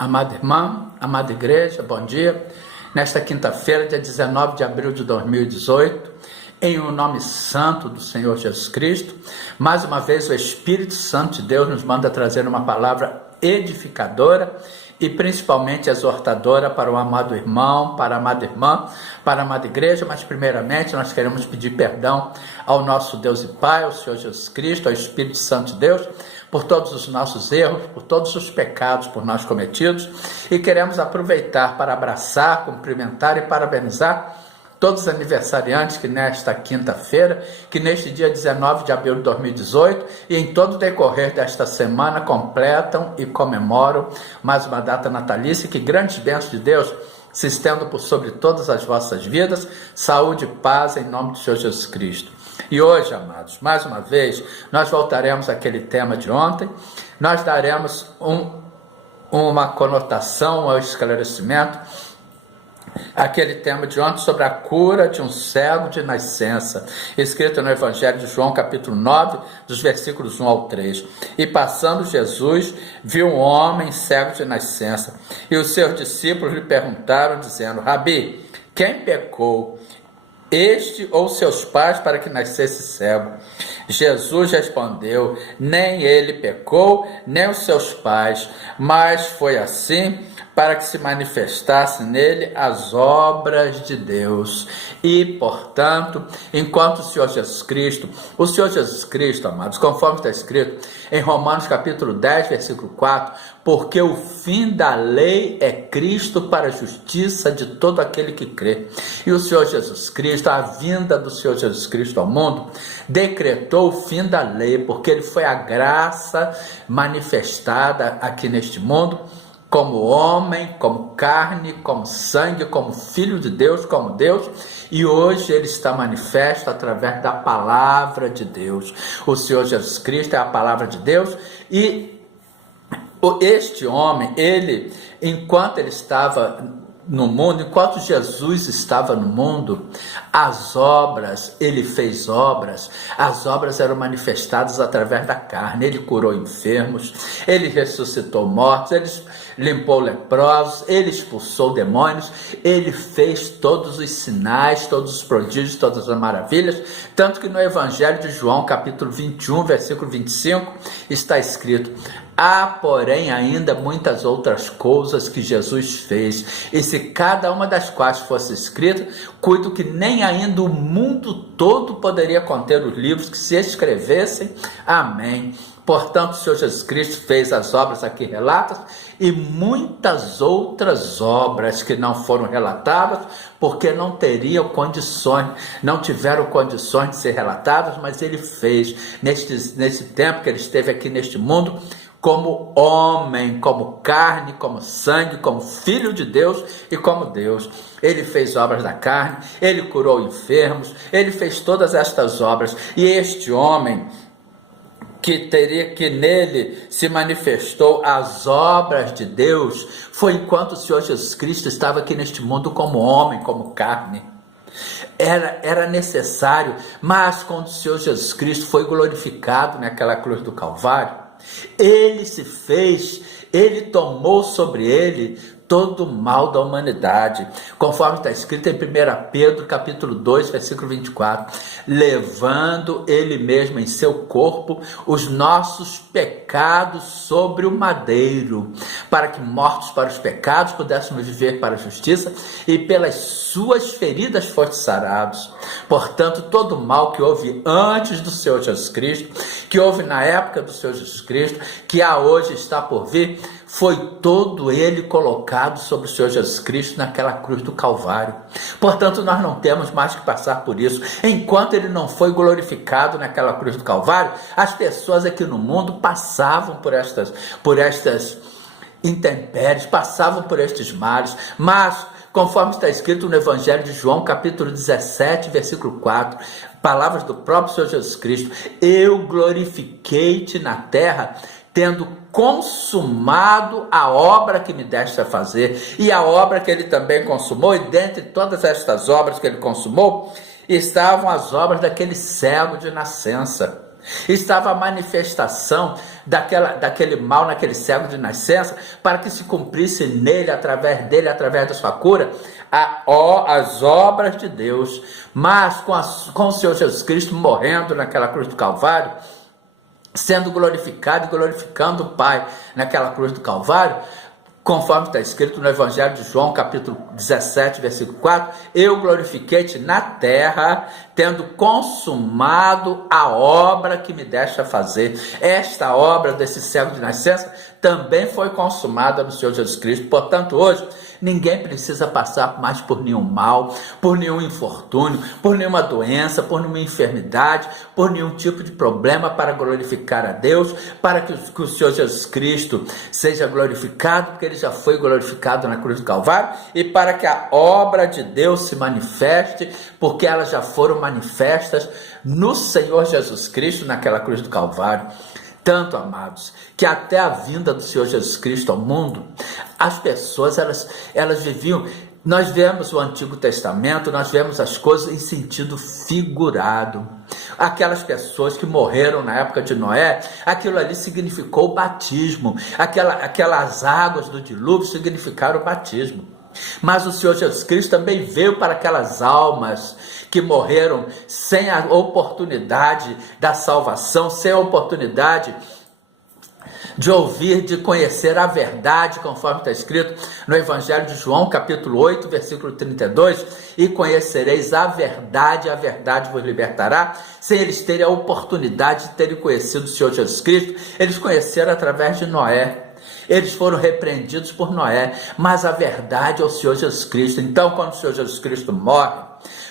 Amada irmã, amada igreja, bom dia. Nesta quinta-feira, dia 19 de abril de 2018, em o nome santo do Senhor Jesus Cristo, mais uma vez o Espírito Santo de Deus nos manda trazer uma palavra edificadora e principalmente exortadora para o amado irmão, para a amada irmã, para a amada igreja, mas primeiramente nós queremos pedir perdão ao nosso Deus e Pai, ao Senhor Jesus Cristo, ao Espírito Santo de Deus, por todos os nossos erros, por todos os pecados por nós cometidos, e queremos aproveitar para abraçar, cumprimentar e parabenizar todos os aniversariantes que nesta quinta-feira, que neste dia 19 de abril de 2018 e em todo o decorrer desta semana completam e comemoram mais uma data natalícia, que grandes bênçãos de Deus se estendam por sobre todas as vossas vidas, saúde e paz em nome do Senhor Jesus Cristo. E hoje, amados, mais uma vez, nós voltaremos àquele tema de ontem, nós daremos uma conotação ao esclarecimento, aquele tema de ontem sobre a cura de um cego de nascença, escrito no Evangelho de João, capítulo 9, dos versículos 1 ao 3. E passando Jesus, viu um homem cego de nascença, e os seus discípulos lhe perguntaram, dizendo: Rabi, quem pecou, este ou seus pais, para que nascesse cego? Jesus respondeu: nem ele pecou, nem os seus pais, mas foi assim para que se manifestasse nele as obras de Deus. E, portanto, enquanto o Senhor Jesus Cristo, amados, conforme está escrito em Romanos capítulo 10, versículo 4, porque o fim da lei é Cristo para a justiça de todo aquele que crê. E o Senhor Jesus Cristo, a vinda do Senhor Jesus Cristo ao mundo, decretou o fim da lei, porque ele foi a graça manifestada aqui neste mundo, como homem, como carne, como sangue, como filho de Deus, como Deus, e hoje ele está manifesto através da palavra de Deus. O Senhor Jesus Cristo é a palavra de Deus, e este homem, ele, enquanto ele estava no mundo, enquanto Jesus estava no mundo, ele fez obras, as obras eram manifestadas através da carne. Ele curou enfermos, ele ressuscitou mortos, ele limpou leprosos, ele expulsou demônios, ele fez todos os sinais, todos os prodígios, todas as maravilhas, tanto que no Evangelho de João, capítulo 21, versículo 25, está escrito: há, porém, ainda muitas outras coisas que Jesus fez, e se cada uma das quais fosse escrita, cuido que nem ainda o mundo todo poderia conter os livros que se escrevessem. Amém. Portanto, o Senhor Jesus Cristo fez as obras aqui relatadas e muitas outras obras que não foram relatadas, porque não tiveram condições de ser relatadas, mas ele fez nesse tempo que ele esteve aqui neste mundo, como homem, como carne, como sangue, como filho de Deus e como Deus. Ele fez obras da carne, ele curou enfermos, ele fez todas estas obras. E este homem, que nele se manifestou as obras de Deus, foi enquanto o Senhor Jesus Cristo estava aqui neste mundo como homem, como carne. Era necessário, mas quando o Senhor Jesus Cristo foi glorificado naquela cruz do Calvário, ele tomou sobre ele todo o mal da humanidade, conforme está escrito em 1 Pedro capítulo 2, versículo 24, levando ele mesmo em seu corpo os nossos pecados sobre o madeiro, para que mortos para os pecados pudéssemos viver para a justiça, e pelas suas feridas fostes sarados. Portanto, todo o mal que houve antes do Senhor Jesus Cristo, que houve na época do Senhor Jesus Cristo, que há hoje está por vir, foi todo ele colocado sobre o Senhor Jesus Cristo naquela cruz do Calvário. Portanto, nós não temos mais que passar por isso. Enquanto ele não foi glorificado naquela cruz do Calvário, as pessoas aqui no mundo passavam por estas intempéries, passavam por estes males, mas conforme está escrito no Evangelho de João, capítulo 17, versículo 4, palavras do próprio Senhor Jesus Cristo: eu glorifiquei-te na terra, tendo consumado a obra que me deste a fazer. E a obra que ele também consumou, e dentre todas estas obras que ele consumou, estavam as obras daquele cego de nascença. Estava a manifestação daquele mal naquele cego de nascença, para que se cumprisse nele, através dele, através da sua cura, as obras de Deus. Mas com o Senhor Jesus Cristo morrendo naquela cruz do Calvário, sendo glorificado e glorificando o Pai naquela cruz do Calvário, conforme está escrito no Evangelho de João, capítulo 17, versículo 4, eu glorifiquei-te na terra, tendo consumado a obra que me deste a fazer. Esta obra desse cego de nascença também foi consumada no Senhor Jesus Cristo. Portanto, hoje, ninguém precisa passar mais por nenhum mal, por nenhum infortúnio, por nenhuma doença, por nenhuma enfermidade, por nenhum tipo de problema para glorificar a Deus, para que o Senhor Jesus Cristo seja glorificado, porque ele já foi glorificado na cruz do Calvário, e para que a obra de Deus se manifeste, porque elas já foram manifestas no Senhor Jesus Cristo naquela cruz do Calvário. Tanto, amados, que até a vinda do Senhor Jesus Cristo ao mundo, as pessoas, elas viviam. Nós vemos o Antigo Testamento, nós vemos as coisas em sentido figurado. Aquelas pessoas que morreram na época de Noé, aquilo ali significou o batismo. Aquelas águas do dilúvio significaram o batismo. Mas o Senhor Jesus Cristo também veio para aquelas almas que morreram sem a oportunidade da salvação, sem a oportunidade de ouvir, de conhecer a verdade, conforme está escrito no Evangelho de João, capítulo 8, versículo 32, e conhecereis a verdade vos libertará. Sem eles terem a oportunidade de terem conhecido o Senhor Jesus Cristo, eles conheceram através de Noé. Eles foram repreendidos por Noé, mas a verdade é o Senhor Jesus Cristo. Então, quando o Senhor Jesus Cristo morre,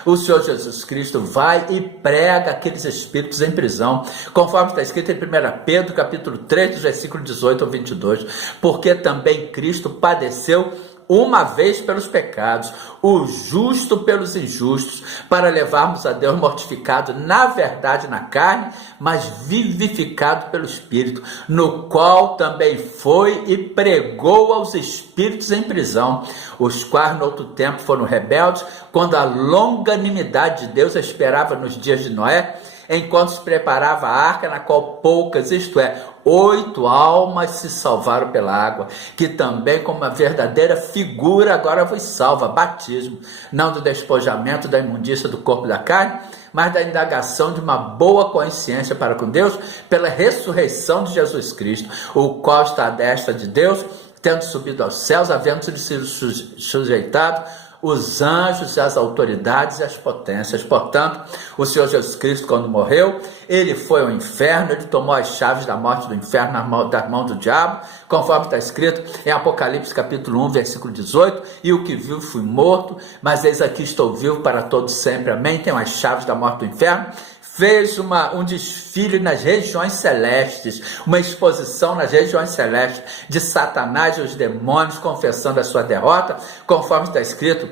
o Senhor Jesus Cristo vai e prega aqueles espíritos em prisão, conforme está escrito em 1 Pedro, capítulo 3, versículo 18 ao 22, porque também Cristo padeceu uma vez pelos pecados, o justo pelos injustos, para levarmos a Deus mortificado na verdade na carne, mas vivificado pelo Espírito, no qual também foi e pregou aos espíritos em prisão, os quais no outro tempo foram rebeldes, quando a longanimidade de Deus esperava nos dias de Noé, enquanto se preparava a arca, na qual poucas, isto é, 8 almas se salvaram pela água, que também como uma verdadeira figura agora vos salva, batismo, não do despojamento da imundícia do corpo da carne, mas da indagação de uma boa consciência para com Deus, pela ressurreição de Jesus Cristo, o qual está à destra de Deus, tendo subido aos céus, havendo sido sujeitado os anjos, as autoridades e as potências. Portanto, o Senhor Jesus Cristo, quando morreu, ele foi ao inferno, ele tomou as chaves da morte do inferno das mãos do diabo, conforme está escrito em Apocalipse capítulo 1, versículo 18, e o que viu fui morto, mas eis aqui estou vivo para todos sempre, amém. Tem as chaves da morte do inferno. Fez um desfile nas regiões celestes, uma exposição nas regiões celestes de Satanás e os demônios confessando a sua derrota, conforme está escrito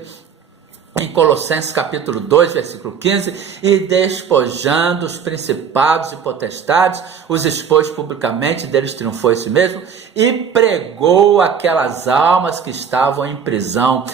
em Colossenses capítulo 2, versículo 15, e despojando os principados e potestades, os expôs publicamente, deles triunfou em si mesmo, e pregou aquelas almas que estavam em prisão,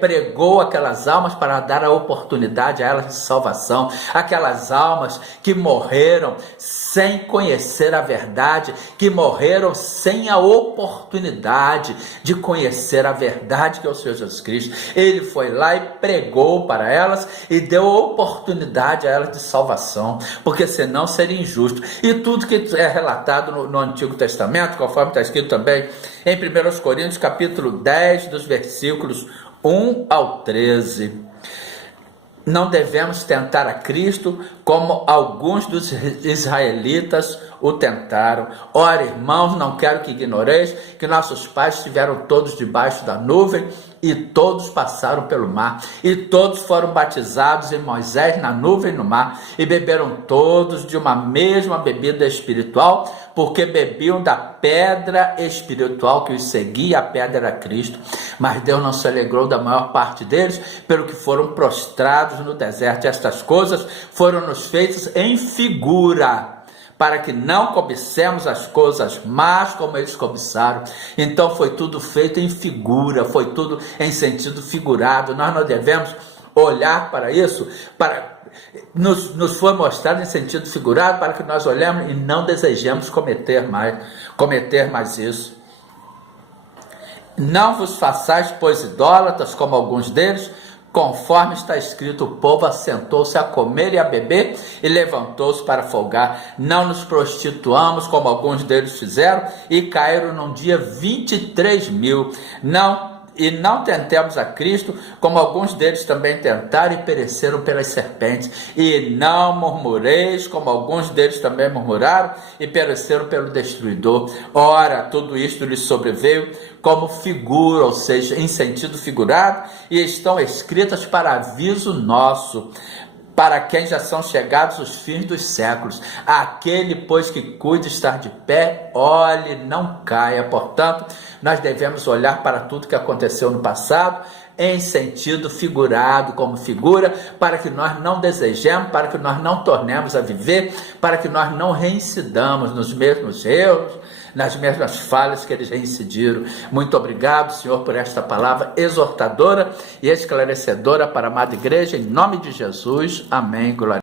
pregou aquelas almas para dar a oportunidade a elas de salvação, aquelas almas que morreram sem conhecer a verdade, que morreram sem a oportunidade de conhecer a verdade que é o Senhor Jesus Cristo. Ele foi lá e pregou para elas e deu oportunidade a elas de salvação, porque senão seria injusto. E tudo que é relatado no Antigo Testamento, conforme está escrito também em 1 Coríntios capítulo 10, dos versículos 1 ao 13. Não devemos tentar a Cristo como alguns dos israelitas o tentaram. Ora, irmãos, não quero que ignoreis que nossos pais estiveram todos debaixo da nuvem e todos passaram pelo mar, e todos foram batizados em Moisés na nuvem e no mar, e beberam todos de uma mesma bebida espiritual, porque bebiam da pedra espiritual que os seguia, a pedra era Cristo. Mas Deus não se alegrou da maior parte deles, pelo que foram prostrados no deserto. Estas coisas foram nos feitas em figura, para que não cobicemos as coisas más como eles cobiçaram. Então foi tudo feito em figura, foi tudo em sentido figurado. Nós não devemos olhar para isso, nos foi mostrado em sentido figurado, para que nós olhemos e não desejemos cometer mais isso. Não vos façais, pois, idólatras, como alguns deles, conforme está escrito, o povo assentou-se a comer e a beber e levantou-se para folgar. Não nos prostituamos, como alguns deles fizeram, e caíram num dia 23.000. E não tentemos a Cristo, como alguns deles também tentaram e pereceram pelas serpentes. E não murmureis, como alguns deles também murmuraram e pereceram pelo destruidor. Ora, tudo isto lhes sobreveio como figura, ou seja, em sentido figurado, e estão escritas para aviso nosso, para quem já são chegados os fins dos séculos. Aquele, pois, que cuida estar de pé, olhe, não caia. Portanto, nós devemos olhar para tudo que aconteceu no passado, em sentido figurado, como figura, para que nós não desejemos, para que nós não tornemos a viver, para que nós não reincidamos nos mesmos erros, nas mesmas falhas que eles reincidiram. Muito obrigado, Senhor, por esta palavra exortadora e esclarecedora para a amada igreja, em nome de Jesus. Amém. Glória.